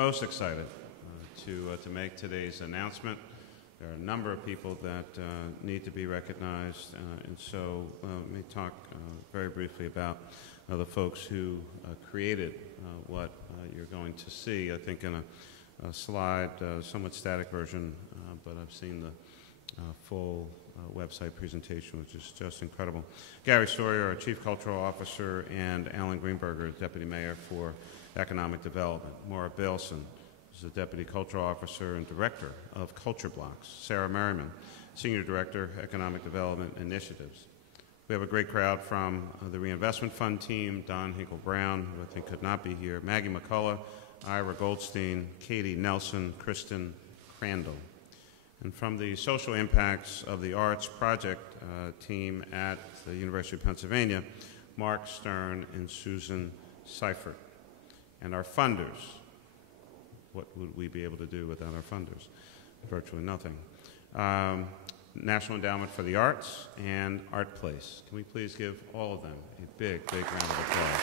most excited to make today's announcement. There are a number of people that need to be recognized, and so let me talk very briefly about the folks who created what you're going to see. I think in a slide, somewhat static version, but I've seen the full website presentation, which is just incredible. Gary Sawyer, our Chief Cultural Officer, and Alan Greenberger, Deputy Mayor for Economic Development. Maura Bailson is the Deputy Cultural Officer and Director of Cultureblocks. Sarah Merriman, Senior Director, Economic Development Initiatives. We have a great crowd from the Reinvestment Fund team, Don Hinkle-Brown, who I think could not be here, Maggie McCullough, Ira Goldstein, Katie Nelson, Kristen Crandall. And from the Social Impacts of the Arts Project team at the University of Pennsylvania, Mark Stern and Susan Seifert. And our funders, what would we be able to do without our funders? Virtually nothing. National Endowment for the Arts and Art Place. Can we please give all of them a big, big round of applause?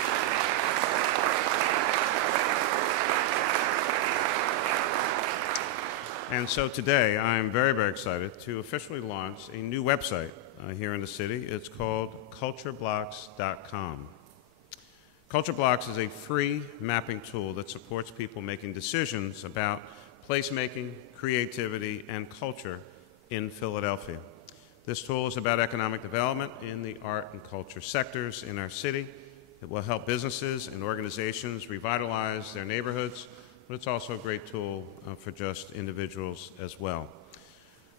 And so today, I'm very, very excited to officially launch a new website here in the city. It's called Cultureblocks.com. Cultureblocks is a free mapping tool that supports people making decisions about placemaking, creativity, and culture in Philadelphia. This tool is about economic development in the art and culture sectors in our city. It will help businesses and organizations revitalize their neighborhoods, but it's also a great tool for just individuals as well.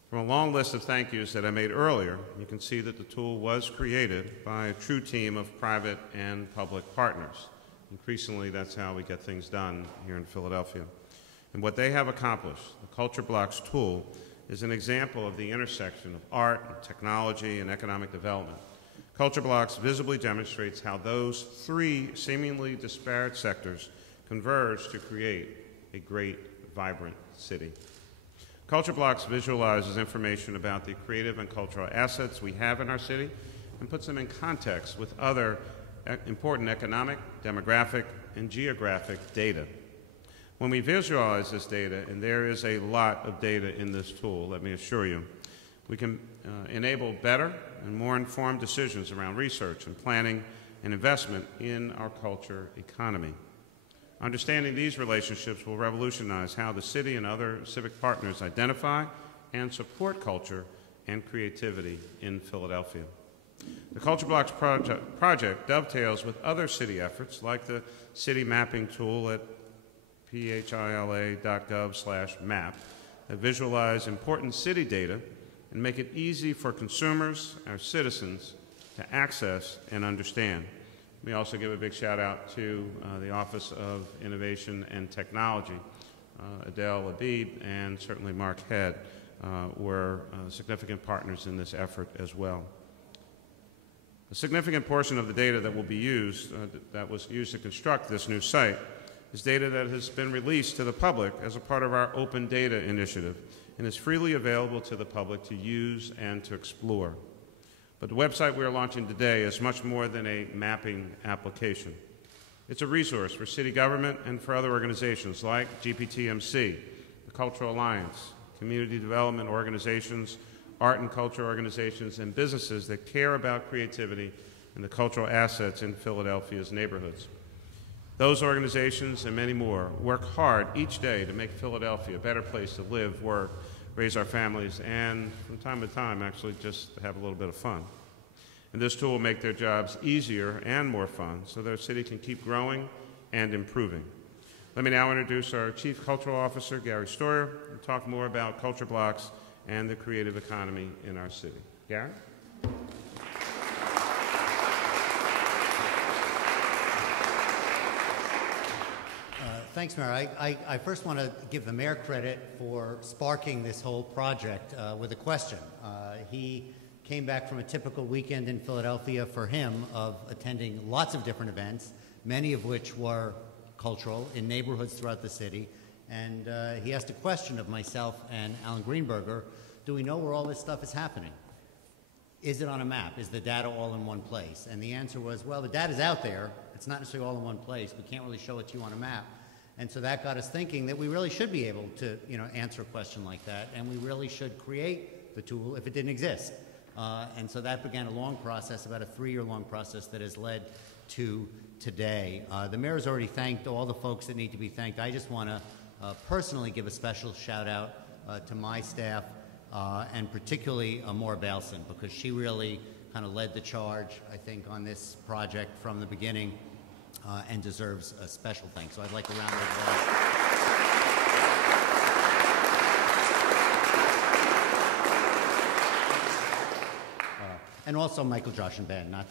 From a long list of thank yous that I made earlier, you can see that the tool was created by a true team of private and public partners. Increasingly, that's how we get things done here in Philadelphia. And what they have accomplished, the Cultureblocks tool, is an example of the intersection of art, and technology, and economic development. Cultureblocks visibly demonstrates how those three seemingly disparate sectors converge to create a great, vibrant city. Cultureblocks visualizes information about the creative and cultural assets we have in our city and puts them in context with other important economic, demographic, and geographic data. When we visualize this data, and there is a lot of data in this tool, let me assure you, we can enable better and more informed decisions around research and planning and investment in our culture economy. Understanding these relationships will revolutionize how the city and other civic partners identify and support culture and creativity in Philadelphia. The Cultureblocks project dovetails with other city efforts like the city mapping tool at phila.gov/map that visualize important city data and make it easy for consumers, our citizens, to access and understand. We also give a big shout out to the Office of Innovation and Technology. Adele Labib and certainly Mark Head were significant partners in this effort as well. A significant portion of the data that will be used, that was used to construct this new site, is data that has been released to the public as a part of our Open Data Initiative and is freely available to the public to use and to explore. But the website we are launching today is much more than a mapping application. It's a resource for city government and for other organizations like GPTMC, the Cultural Alliance, community development organizations, art and culture organizations, and businesses that care about creativity and the cultural assets in Philadelphia's neighborhoods. Those organizations and many more work hard each day to make Philadelphia a better place to live, work, raise our families, and from time to time, actually just have a little bit of fun. And this tool will make their jobs easier and more fun so their city can keep growing and improving. Let me now introduce our Chief Cultural Officer, Gary Sawyer, and talk more about Cultureblocks and the creative economy in our city. Gary? Thanks, Mayor. I first want to give the mayor credit for sparking this whole project with a question. He came back from a typical weekend in Philadelphia for him of attending lots of different events, many of which were cultural in neighborhoods throughout the city. And he asked a question of myself and Alan Greenberger, do we know where all this stuff is happening? Is it on a map? Is the data all in one place? And the answer was, well, the data's out there. It's not necessarily all in one place. We can't really show it to you on a map. And so that got us thinking that we really should be able to, answer a question like that, and we really should create the tool if it didn't exist. And so that began a long process, about a 3-year-long process that has led to today. The mayor's already thanked all the folks that need to be thanked. I just want to personally give a special shout out to my staff, and particularly Maura Balson, because she really kind of led the charge, I think, on this project from the beginning, and deserves a special thanks. So I'd like a round of applause. And also Michael, Josh, and Ben. Not,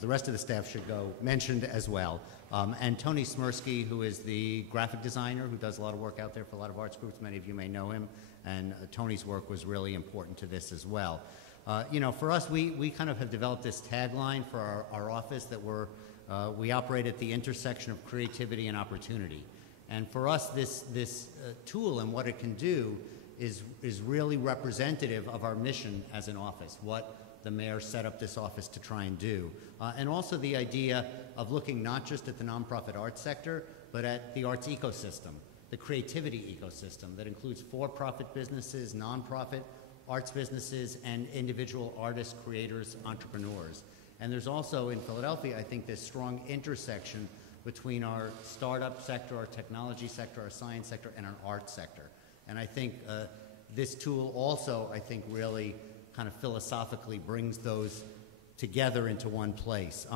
the rest of the staff should go mentioned as well. And Tony Smirsky, who is the graphic designer who does a lot of work out there for a lot of arts groups. Many of you may know him. And Tony's work was really important to this as well. For us, we kind of have developed this tagline for our office that we operate at the intersection of creativity and opportunity. And for us, this tool and what it can do is really representative of our mission as an office, what the mayor set up this office to try and do. And also the idea of looking not just at the nonprofit arts sector, but at the arts ecosystem, the creativity ecosystem that includes for-profit businesses, nonprofit arts businesses, and individual artists, creators, entrepreneurs. And there's also, in Philadelphia, I think, this strong intersection between our startup sector, our technology sector, our science sector, and our arts sector. And I think this tool also, I think, really kind of philosophically brings those together into one place.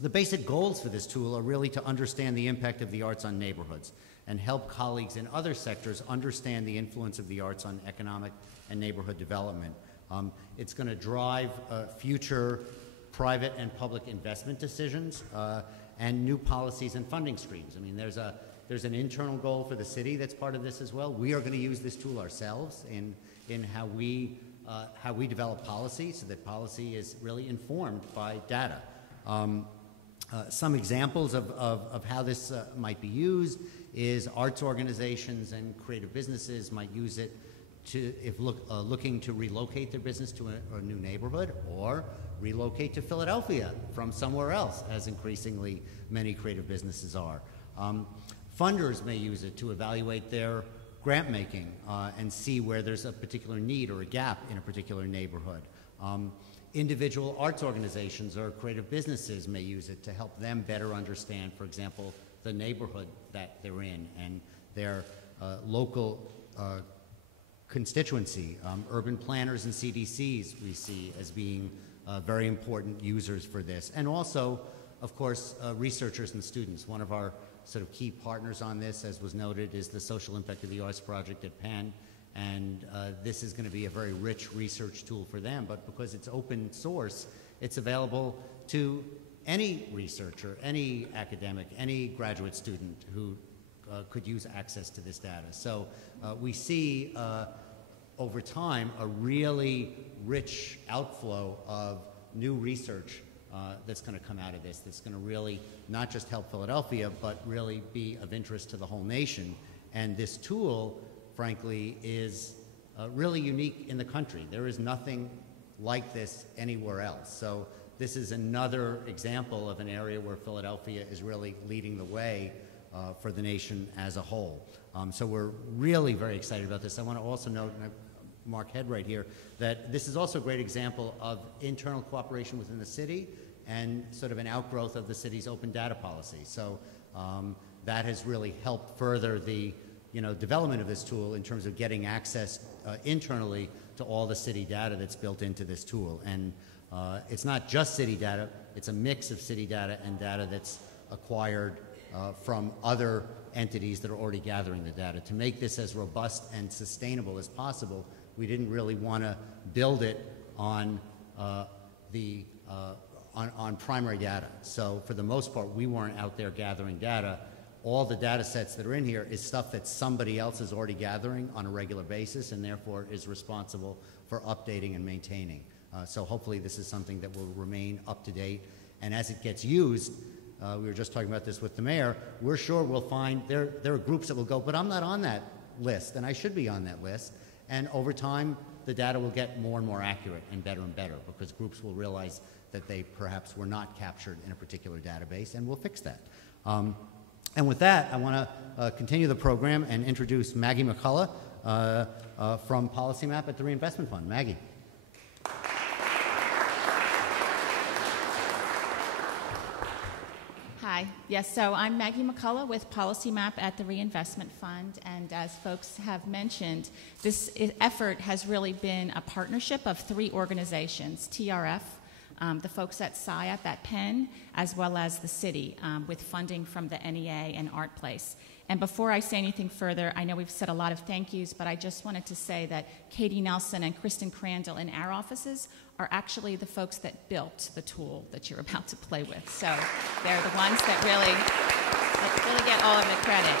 The basic goals for this tool are really to understand the impact of the arts on neighborhoods and help colleagues in other sectors understand the influence of the arts on economic and neighborhood development. It's going to drive future private and public investment decisions and new policies and funding streams. I mean, there's an internal goal for the city that's part of this as well. We are going to use this tool ourselves in how we develop policy, so that policy is really informed by data. Some examples of how this might be used is arts organizations and creative businesses might use it if looking to relocate their business to a new neighborhood, or relocate to Philadelphia from somewhere else, as increasingly many creative businesses are. Funders may use it to evaluate their grant making and see where there's a particular need or a gap in a particular neighborhood. Individual arts organizations or creative businesses may use it to help them better understand, for example, the neighborhood that they're in and their local constituency. Urban planners and CDCs we see as being very important users for this. And also, of course, researchers and students. One of our sort of key partners on this, as was noted, is the Social Impact of the Arts Project at Penn. And this is going to be a very rich research tool for them, but because it's open source, it's available to any researcher, any academic, any graduate student who could use access to this data. So we see over time a really rich outflow of new research that's going to come out of this, that's going to really not just help Philadelphia, but really be of interest to the whole nation. And this tool, frankly, is really unique in the country. There is nothing like this anywhere else. So this is another example of an area where Philadelphia is really leading the way for the nation as a whole. So we're really very excited about this. I want to also note, and Mark Head right here, that this is also a great example of internal cooperation within the city and sort of an outgrowth of the city's open data policy. So that has really helped further the development of this tool in terms of getting access internally to all the city data that's built into this tool. And it's not just city data, it's a mix of city data and data that's acquired from other entities that are already gathering the data. To make this as robust and sustainable as possible, we didn't really want to build it on on primary data. So for the most part, we weren't out there gathering data. All the data sets that are in here is stuff that somebody else is already gathering on a regular basis and therefore is responsible for updating and maintaining. So hopefully this is something that will remain up to date. And as it gets used, we were just talking about this with the mayor, we're sure we'll find there are groups that will go, but I'm not on that list, and I should be on that list. And over time, the data will get more and more accurate and better because groups will realize that they perhaps were not captured in a particular database, and we'll fix that. And with that, I want to continue the program and introduce Maggie McCullough from Policy Map at the Reinvestment Fund. Maggie. Hi. Yes, so I'm Maggie McCullough with Policy Map at the Reinvestment Fund, and as folks have mentioned, this effort has really been a partnership of 3 organizations, TRF, the folks at SIAP at Penn, as well as the city, with funding from the NEA and Art Place. And before I say anything further, I know we've said a lot of thank yous, but I just wanted to say that Katie Nelson and Kristen Crandall in our offices are actually the folks that built the tool that you're about to play with. So they're the ones that really get all of the credit.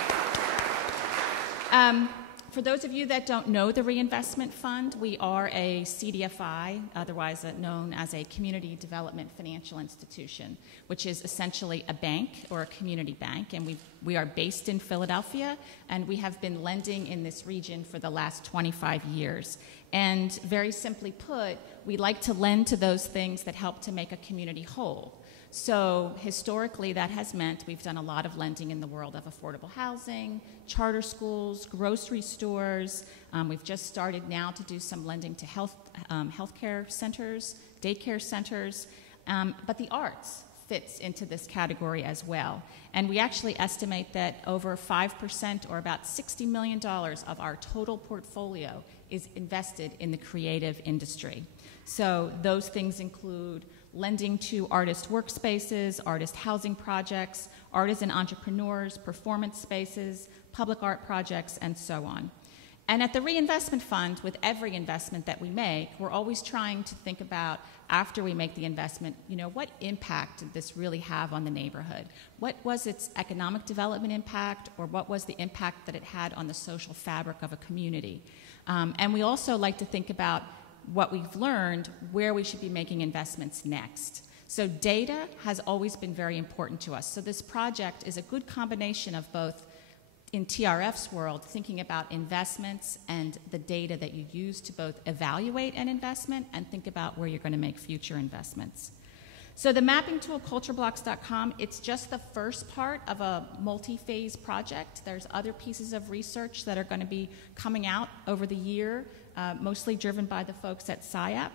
For those of you that don't know the Reinvestment Fund, we are a CDFI, otherwise known as a Community Development Financial Institution, which is essentially a bank or a community bank. And we are based in Philadelphia, and we have been lending in this region for the last 25 years. And very simply put, we like to lend to those things that help to make a community whole. So historically, that has meant we've done a lot of lending in the world of affordable housing, charter schools, grocery stores. We've just started now to do some lending to healthcare centers, daycare centers, but the arts fits into this category as well. And we actually estimate that over 5%, or about $60 million of our total portfolio, is invested in the creative industry. So those things include lending to artist workspaces, artist housing projects, artists and entrepreneurs, performance spaces, public art projects, and so on. And at the Reinvestment Fund, with every investment that we make, we're always trying to think about, after we make the investment, what impact did this really have on the neighborhood? What was its economic development impact, or what was the impact that it had on the social fabric of a community? And we also like to think about what we've learned, where we should be making investments next. So data has always been very important to us. So this project is a good combination of both, in TRF's world, thinking about investments and the data that you use to both evaluate an investment and think about where you're going to make future investments. So the mapping tool, Cultureblocks.com, it's just the first part of a multi-phase project. There's other pieces of research that are going to be coming out over the year, mostly driven by the folks at SIAP.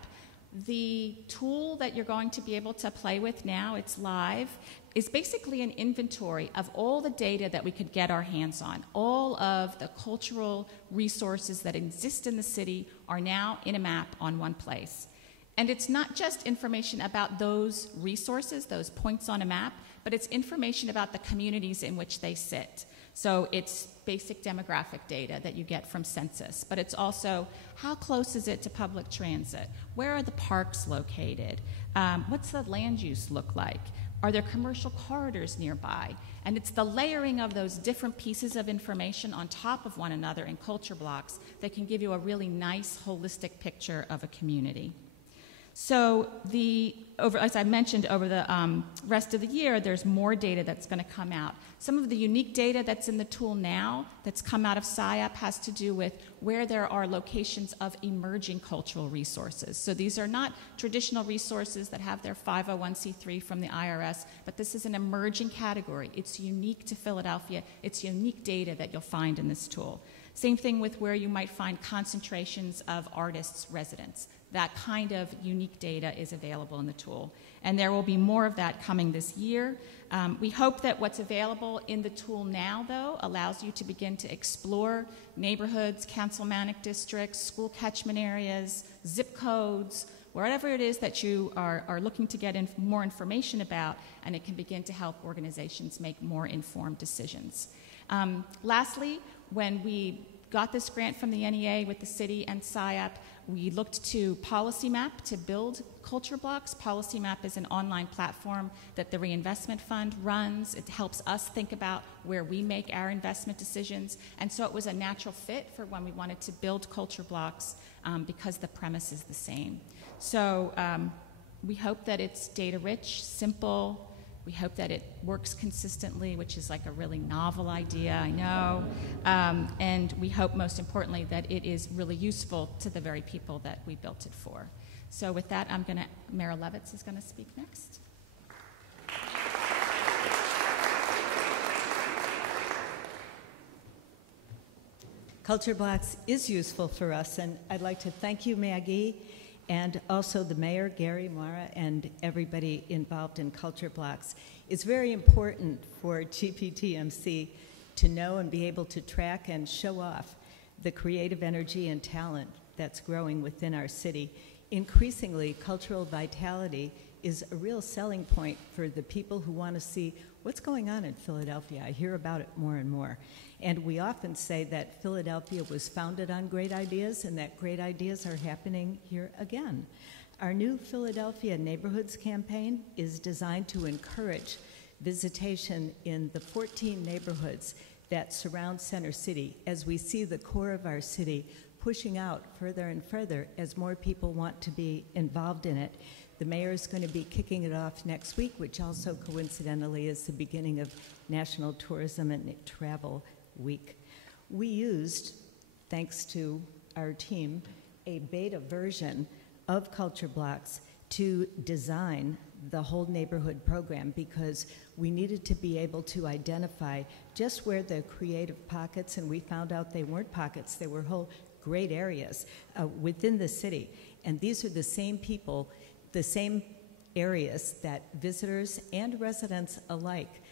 The tool that you're going to be able to play with now, it's live, is basically an inventory of all the data that we could get our hands on. All of the cultural resources that exist in the city are now in a map on one place. And it's not just information about those resources, those points on a map, but it's information about the communities in which they sit. So it's basic demographic data that you get from census, but it's also how close is it to public transit? Where are the parks located? What's the land use look like? Are there commercial corridors nearby? And it's the layering of those different pieces of information on top of one another in culture blocks that can give you a really nice, holistic picture of a community. So as I mentioned, over the rest of the year, there's more data that's going to come out. Some of the unique data that's in the tool now that's come out of SIAP has to do with where there are locations of emerging cultural resources. So these are not traditional resources that have their 501c3 from the IRS, but this is an emerging category. It's unique to Philadelphia. It's unique data that you'll find in this tool. Same thing with where you might find concentrations of artists' residents. That kind of unique data is available in the tool. And there will be more of that coming this year. We hope that what's available in the tool now, though, allows you to begin to explore neighborhoods, councilmanic districts, school catchment areas, zip codes, wherever it is that you are looking to get more information about, and it can begin to help organizations make more informed decisions. Lastly, when we got this grant from the NEA with the city and SIAP, we looked to Policy Map to build culture blocks. Policy Map is an online platform that the Reinvestment Fund runs. It helps us think about where we make our investment decisions. And so it was a natural fit for when we wanted to build culture blocks because the premise is the same. So we hope that it's data rich, simple. We hope that it works consistently, which is like a really novel idea, I know. And we hope, most importantly, that it is really useful to the very people that we built it for. So with that, Mara Levitz is going to speak next. Cultureblocks is useful for us, and I'd like to thank you, Maggie, and also the mayor, Gary, Mara, and everybody involved in Cultureblocks. It's very important for GPTMC to know and be able to track and show off the creative energy and talent that's growing within our city. Increasingly, cultural vitality is a real selling point for the people who want to see what's going on in Philadelphia. I hear about it more and more. And we often say that Philadelphia was founded on great ideas and that great ideas are happening here again. Our new Philadelphia Neighborhoods campaign is designed to encourage visitation in the 14 neighborhoods that surround Center City as we see the core of our city pushing out further and further as more people want to be involved in it. The mayor is going to be kicking it off next week, which also coincidentally is the beginning of National Tourism and Travel Week. We used, thanks to our team, a beta version of Cultureblocks to design the whole neighborhood program because we needed to be able to identify just where the creative pockets, and we found out they weren't pockets, they were whole great areas within the city. And these are the same people, the same areas that visitors and residents alike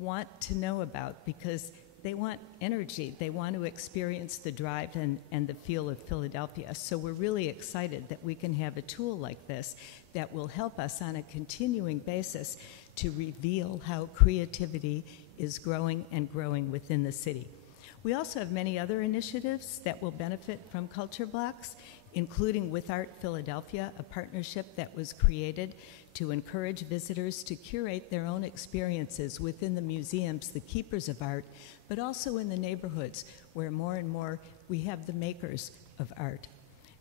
want to know about because they want energy. They want to experience the drive and the feel of Philadelphia. So we're really excited that we can have a tool like this that will help us on a continuing basis to reveal how creativity is growing and growing within the city. We also have many other initiatives that will benefit from Cultureblocks, including With Art Philadelphia, a partnership that was created to encourage visitors to curate their own experiences within the museums, the keepers of art, but also in the neighborhoods where more and more we have the makers of art.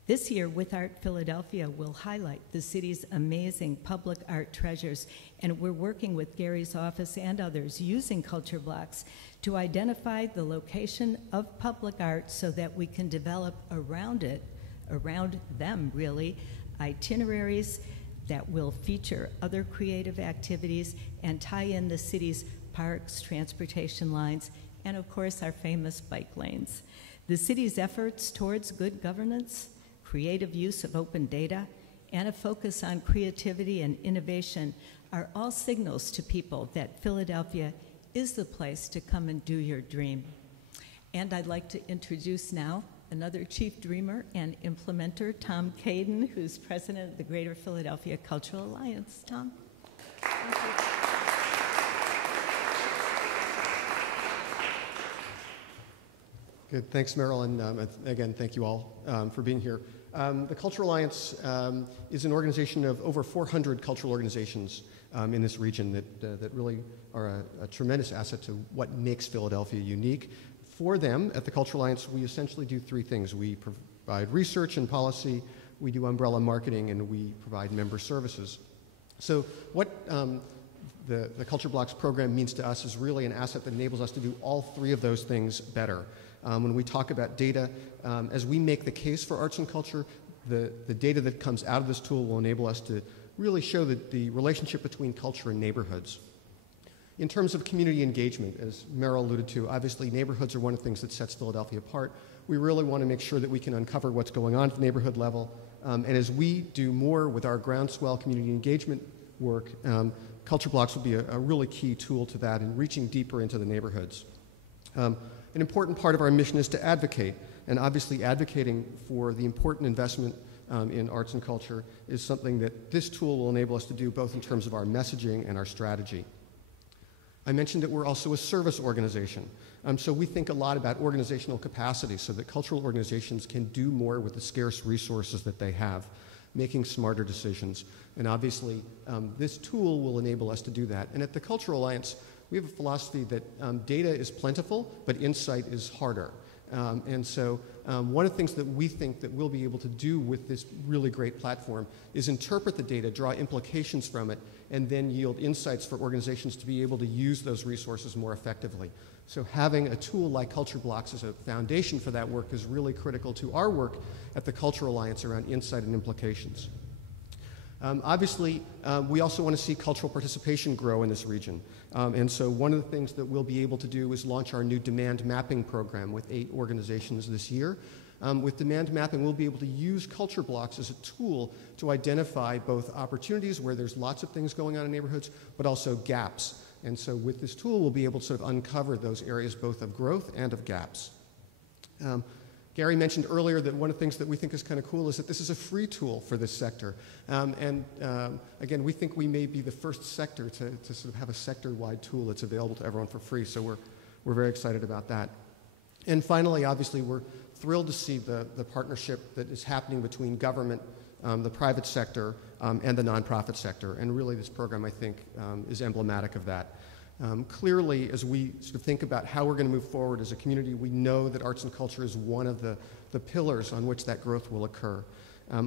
This year, With Art Philadelphia will highlight the city's amazing public art treasures, and we're working with Gary's office and others using Cultureblocks to identify the location of public art so that we can develop around it, around them really, itineraries that will feature other creative activities and tie in the city's parks, transportation lines, and of course our famous bike lanes. The city's efforts towards good governance, creative use of open data, and a focus on creativity and innovation are all signals to people that Philadelphia is the place to come and do your dream. And I'd like to introduce now another chief dreamer and implementer, Tom Caden, who's president of the Greater Philadelphia Cultural Alliance. Tom? Thank you. Good, thanks, Meryl, and again, thank you all for being here. The Cultural Alliance is an organization of over 400 cultural organizations in this region that really are a tremendous asset to what makes Philadelphia unique. For them, at the Cultural Alliance, we essentially do three things. We provide research and policy, we do umbrella marketing, and we provide member services. So what the Cultureblocks program means to us is really an asset that enables us to do all three of those things better. When we talk about data, as we make the case for arts and culture, the data that comes out of this tool will enable us to really show the relationship between culture and neighborhoods. In terms of community engagement, as Meryl alluded to, obviously neighborhoods are one of the things that sets Philadelphia apart. We really want to make sure that we can uncover what's going on at the neighborhood level. And as we do more with our groundswell community engagement work, Cultureblocks will be a really key tool to that in reaching deeper into the neighborhoods. An important part of our mission is to advocate, and obviously advocating for the important investment in arts and culture is something that this tool will enable us to do both in terms of our messaging and our strategy. I mentioned that we're also a service organization. So we think a lot about organizational capacity so that cultural organizations can do more with the scarce resources that they have, making smarter decisions. And obviously, this tool will enable us to do that. And at the Cultural Alliance, we have a philosophy that data is plentiful, but insight is harder. And so one of the things that we think that we'll be able to do with this really great platform is interpret the data, draw implications from it, and then yield insights for organizations to be able to use those resources more effectively. So having a tool like Cultureblocks as a foundation for that work is really critical to our work at the Cultural Alliance around insight and implications. Obviously, we also want to see cultural participation grow in this region. And so one of the things that we'll be able to do is launch our new demand mapping program with 8 organizations this year. With demand mapping, we'll be able to use Cultureblocks as a tool to identify both opportunities where there's lots of things going on in neighborhoods, but also gaps. And so with this tool, we'll be able to sort of uncover those areas both of growth and of gaps. Gary mentioned earlier that one of the things that we think is kind of cool is that this is a free tool for this sector. Again, we think we may be the first sector to sort of have a sector-wide tool that's available to everyone for free, so we're very excited about that. And finally, obviously, we're thrilled to see the partnership that is happening between government, the private sector, and the nonprofit sector. And really, this program, I think, is emblematic of that. Clearly, as we sort of think about how we're going to move forward as a community, we know that arts and culture is one of the pillars on which that growth will occur.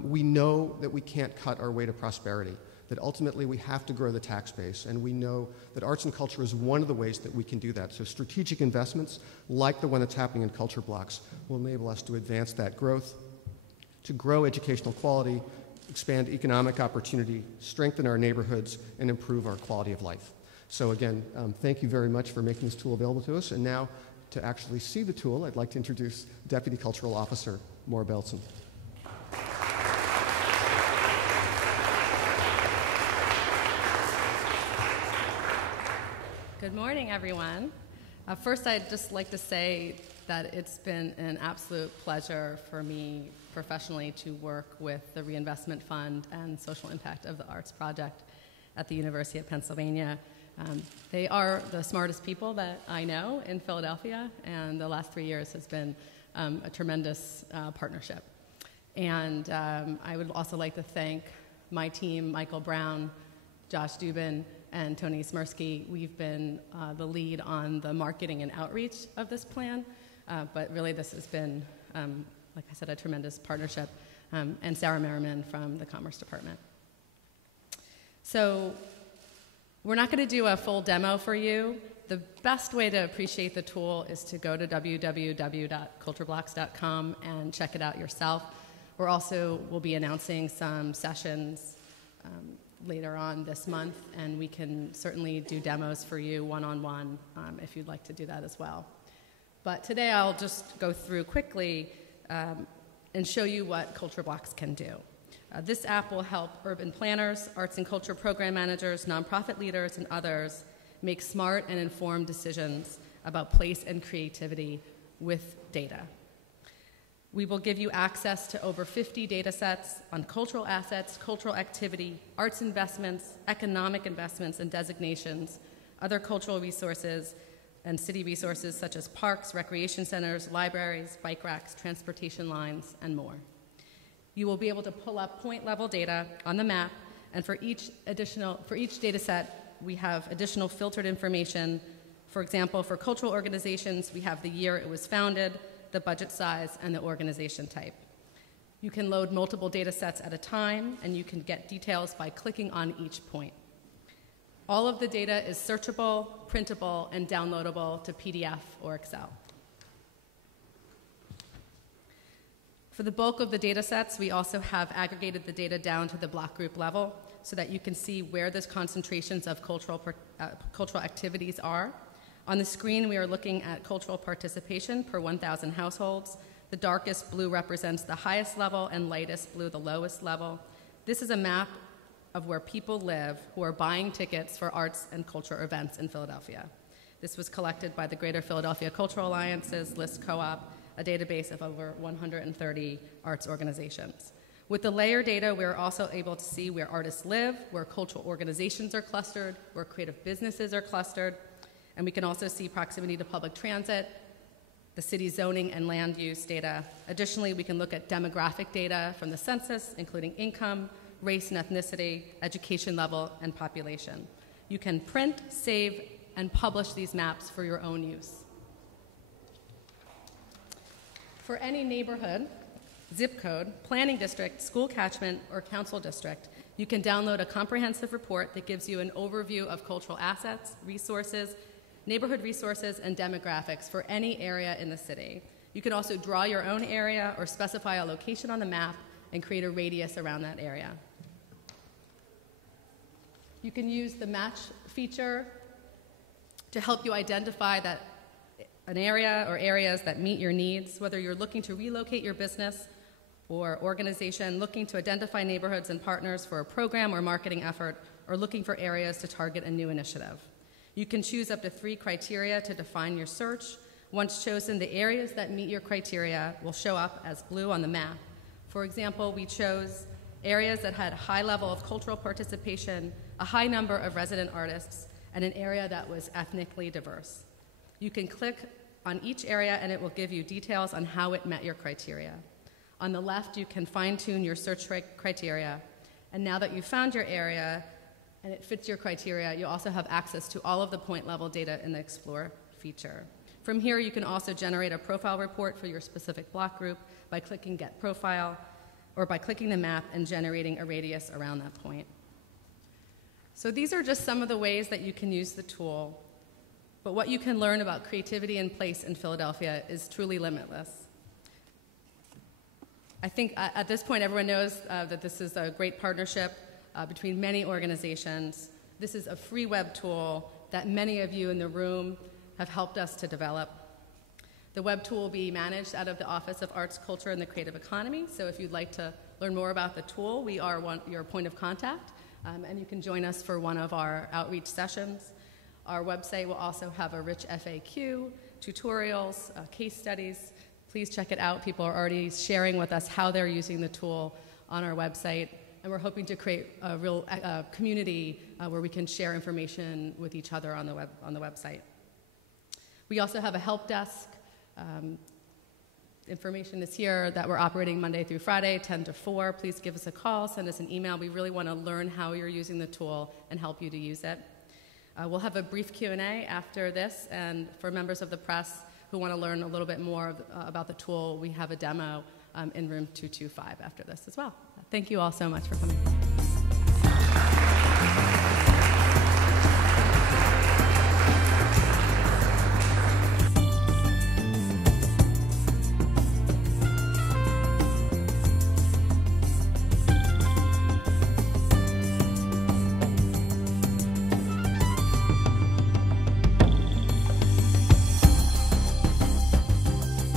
We know that we can't cut our way to prosperity, that ultimately we have to grow the tax base, and we know that arts and culture is one of the ways that we can do that. So strategic investments, like the one that's happening in Cultureblocks, will enable us to advance that growth, to grow educational quality, expand economic opportunity, strengthen our neighborhoods, and improve our quality of life. So again, thank you very much for making this tool available to us. And now, to actually see the tool, I'd like to introduce Deputy Cultural Officer Maura Belson. Good morning, everyone. First, I'd just like to say that it's been an absolute pleasure for me professionally to work with the Reinvestment Fund and Social Impact of the Arts Project at the University of Pennsylvania. They are the smartest people that I know in Philadelphia, and the last 3 years has been a tremendous partnership. And I would also like to thank my team, Michael Brown, Josh Dubin, and Tony Smirsky. We've been the lead on the marketing and outreach of this plan, but really this has been, like I said, a tremendous partnership, and Sarah Merriman from the Commerce Department. So we're not going to do a full demo for you. The best way to appreciate the tool is to go to www.cultureblocks.com and check it out yourself. We'll be announcing some sessions later on this month, and we can certainly do demos for you one-on-one if you'd like to do that as well. But today I'll just go through quickly and show you what Cultureblocks can do. This app will help urban planners, arts and culture program managers, nonprofit leaders, and others make smart and informed decisions about place and creativity with data. We will give you access to over 50 data sets on cultural assets, cultural activity, arts investments, economic investments and designations, other cultural resources, and city resources such as parks, recreation centers, libraries, bike racks, transportation lines, and more. You will be able to pull up point-level data on the map, and for each data set, we have additional filtered information. For example, for cultural organizations, we have the year it was founded, the budget size, and the organization type. You can load multiple data sets at a time, and you can get details by clicking on each point. All of the data is searchable, printable, and downloadable to PDF or Excel. For the bulk of the data sets, we also have aggregated the data down to the block group level so that you can see where the concentrations of cultural activities are. On the screen, we are looking at cultural participation per 1,000 households. The darkest blue represents the highest level and lightest blue the lowest level. This is a map of where people live who are buying tickets for arts and culture events in Philadelphia. This was collected by the Greater Philadelphia Cultural Alliance's List Co-op, a database of over 130 arts organizations. With the layer data, we're also able to see where artists live, where cultural organizations are clustered, where creative businesses are clustered, and we can also see proximity to public transit, the city's zoning and land use data. Additionally, we can look at demographic data from the census, including income, race and ethnicity, education level, and population. You can print, save, and publish these maps for your own use. For any neighborhood, zip code, planning district, school catchment, or council district, you can download a comprehensive report that gives you an overview of cultural assets, resources, neighborhood resources, and demographics for any area in the city. You can also draw your own area or specify a location on the map and create a radius around that area. You can use the match feature to help you identify that an area or areas that meet your needs, whether you're looking to relocate your business or organization, looking to identify neighborhoods and partners for a program or marketing effort, or looking for areas to target a new initiative. You can choose up to 3 criteria to define your search. Once chosen, the areas that meet your criteria will show up as blue on the map. For example, we chose areas that had a high level of cultural participation, a high number of resident artists, and an area that was ethnically diverse. You can click on each area and it will give you details on how it met your criteria. On the left, you can fine-tune your search criteria, and now that you've found your area and it fits your criteria, you also have access to all of the point-level data in the Explore feature. From here, you can also generate a profile report for your specific block group by clicking Get Profile, or by clicking the map and generating a radius around that point. So these are just some of the ways that you can use the tool, but what you can learn about creativity and place in Philadelphia is truly limitless. I think at this point everyone knows that this is a great partnership between many organizations. This is a free web tool that many of you in the room have helped us to develop. The web tool will be managed out of the Office of Arts, Culture, and the Creative Economy, so if you'd like to learn more about the tool, we are your point of contact, and you can join us for one of our outreach sessions. Our website will also have a rich FAQ, tutorials, case studies. Please check it out. People are already sharing with us how they're using the tool on our website, and we're hoping to create a real community where we can share information with each other on the website. We also have a help desk. Information is here that we're operating Monday through Friday, 10 to 4. Please give us a call, send us an email. We really want to learn how you're using the tool and help you to use it. We'll have a brief Q&A after this, and for members of the press who want to learn a little bit more about the tool, we have a demo in room 225 after this as well. Thank you all so much for coming.